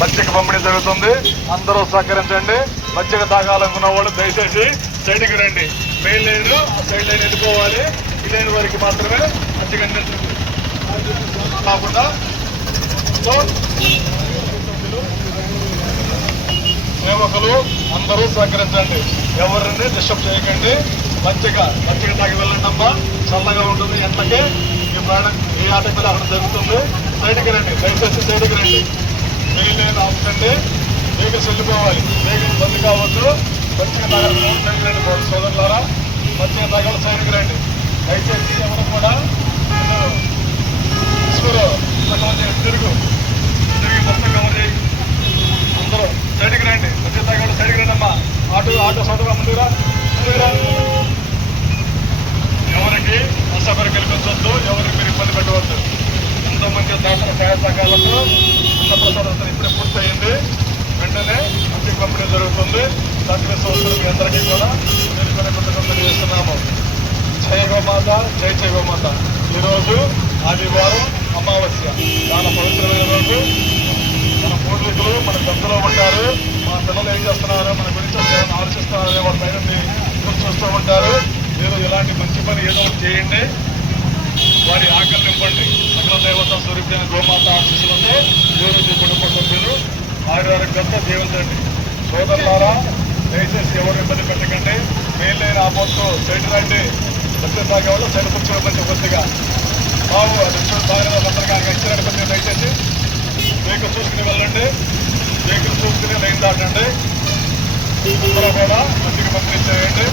మజ్జిగ పంపిణీ జరుగుతుంది. అందరూ సహకరించండి. మజ్జిగ తాగాలనుకున్న వాళ్ళు దయచేసి సైడ్కి రండి. మెయిన్ లైన్ ఆ సైడ్ లైన్ వెళ్ళిపోవాలి. ఈ లైన్ వరకు మాత్రమే మజ్జిగ అందించండి. కాకుండా సేవకులు అందరూ సహకరించండి. ఎవరిని డిస్టర్బ్ చేయకండి. మజ్జిగ తాగి వెళ్ళండి అమ్మా. చల్లగా ఉంటుంది. ఎంతకే ఈ ప్రయాణం ఏ ఆటంకం అక్కడ జరుగుతుంది. సైడ్కి రండి. దయచేసి సైడ్కి రండి. మెయిన్ లైన్ ఆపుతండి. వెహికల్స్ వెళ్ళిపోవాలి. వెహికల్స్ బంద్ కావద్దు. మజ్జిగ తాగాలి. సైడ్కి రండి సోదరులారా. మజ్జిగ తాగాలి. సైడ్కి రండి. దయచేసి ఎవరు కూడా తిరుగు మొత్తం కవర్ చేయి. అందరూ సైడ్కి రండి. మధ్య తాగాడు. సైడ్కి రండి అమ్మా. ఆటో సోదరుగా ముందుగా ఎవరికి అసభ్యం కల్పించవద్దు. ఎవరికి మీరు ఇబ్బంది పెట్టవద్దు. ఎంతోమంది దాతల సహాయ సహకారాలతో అన్నప్రసాదం ఇప్పుడే పూర్తయింది. వెంటనే మజ్జిగ పంపిణీ జరుగుతుంది. సహకరి సంస్థలు మీ అందరికీ కూడా నేను కృతజ్ఞతలు తెలియజేస్తున్నాము. జయ గోమాత, జై జయ గోమాత. ఈరోజు ఆదివారం అమావాస్య. చాలా పవిత్రమైన రోజు. మన పూర్వీకులు మన పెద్దలో ఉంటారు. మా పిల్లలు ఏం చేస్తున్నారు, మన గురించి ఏమైనా ఆలోచిస్తున్నారనే వాళ్ళ పైన చూస్తూ ఉంటారు. మీరు ఇలాంటి మంచి పని ఏదో చేయండి. వారి ఆకలి నింపండి. సకల దేవత స్వరూపైన గోమాత ఆశీస్సులతో దేవుడు మీ కుటుంబ సభ్యులు ఆరోగ్యంతో జీవించండి. సోదరులారా, దయచేసి ఎవరు ఇబ్బంది పెట్టకండి. మెయిన్ లైన్ ఆపోతూ సైడ్ రండి. సత్య తాగే వాళ్ళు సైడ్ కూర్చోవద్దు. కొద్దిగా బాబు అది తాగిన తొందరగా ఇచ్చిన కొద్దిగా దయచేసి వెహికల్ చూసుకుని వెళ్ళండి. వెహికల్ చూసుకుని లైన్ దాటండి. అందరూ కూడా మంచిగా పంపిణీ చేయండి.